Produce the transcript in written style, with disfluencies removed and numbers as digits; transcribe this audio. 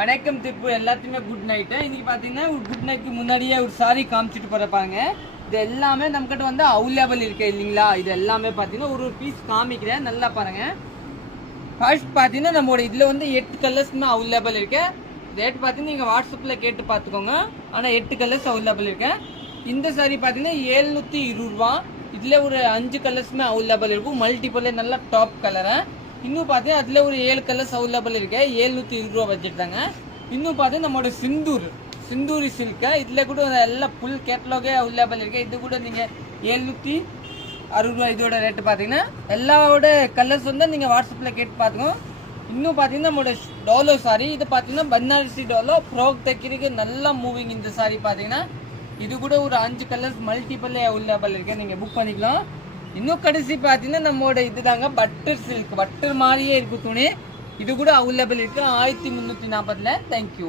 வணக்கம் திப்பு எல்லாத்துக்குமே good night. இன்றைக்கி பார்த்தீங்கன்னா ஒரு குட் நைட்டுக்கு முன்னாடியே ஒரு சாரி காமிச்சிட்டு போகிறப்பாங்க. இது எல்லாமே நம்மக்கிட்ட வந்து அவைலபிள் இருக்கு இல்லைங்களா? இது எல்லாமே பார்த்தீங்கன்னா ஒரு பீஸ் காமிக்கிறேன், நல்லா பாருங்கள். ஃபர்ஸ்ட் பார்த்தீங்கன்னா நம்மளோட இதில் வந்து 8 கலர்ஸ்மே அவைலபிள் இருக்கு. ரேட் பார்த்தீங்கன்னா நீங்கள் வாட்ஸ்அப்பில் கேட்டு பார்த்துக்கோங்க. ஆனால் 8 கலர்ஸ் அவைலபிள் இருக்கு. இந்த சாரி பார்த்தீங்கன்னா 720 ரூபா. இதில் ஒரு 5 கலர்ஸ்மே அவைலபிள் இருக்கும். மல்டிபிள் நல்லா டாப் கலரு. இன்னும் பார்த்தீங்கன்னா அதில் ஒரு 7 கலர்ஸ் அவைலபிள் இருக்கு. 720 ரூபா பட்ஜெட் தாங்க. இன்னும் பார்த்தீங்கன்னா நம்மளோட சிந்தூரி சில்க்கு இதில் கூட எல்லாம் ஃபுல் கேட்டலாகே அவைலபிள் இருக்கு. இது கூட நீங்கள் 760 ரூபா இதோட ரேட்டு பார்த்தீங்கன்னா எல்லாவோட கலர்ஸ் வந்து நீங்கள் வாட்ஸ்அப்பில் கேட்டு பார்த்துக்கோங்க. இன்னும் பார்த்தீங்கன்னா நம்மளோட டோலோ சாரி இது பார்த்தீங்கன்னா பனாரசி டோலோ ஃப்ராக் தைக்கிறதுக்கு நல்லா மூவிங். இந்த சாரி பார்த்தீங்கன்னா இது கூட ஒரு 5 கலர்ஸ் மல்டிபிள் அவைலபிள் இருக்கு, நீங்கள் புக் பண்ணிக்கலாம். இன்னும் கடைசி பார்த்தீங்கன்னா நம்மளோட இதுதாங்க பட்டர் சில்க், பட்டர் மாதிரியே இருக்கு துணி. இது கூட அவைலபிள் இருக்கு 1340. தேங்க்யூ.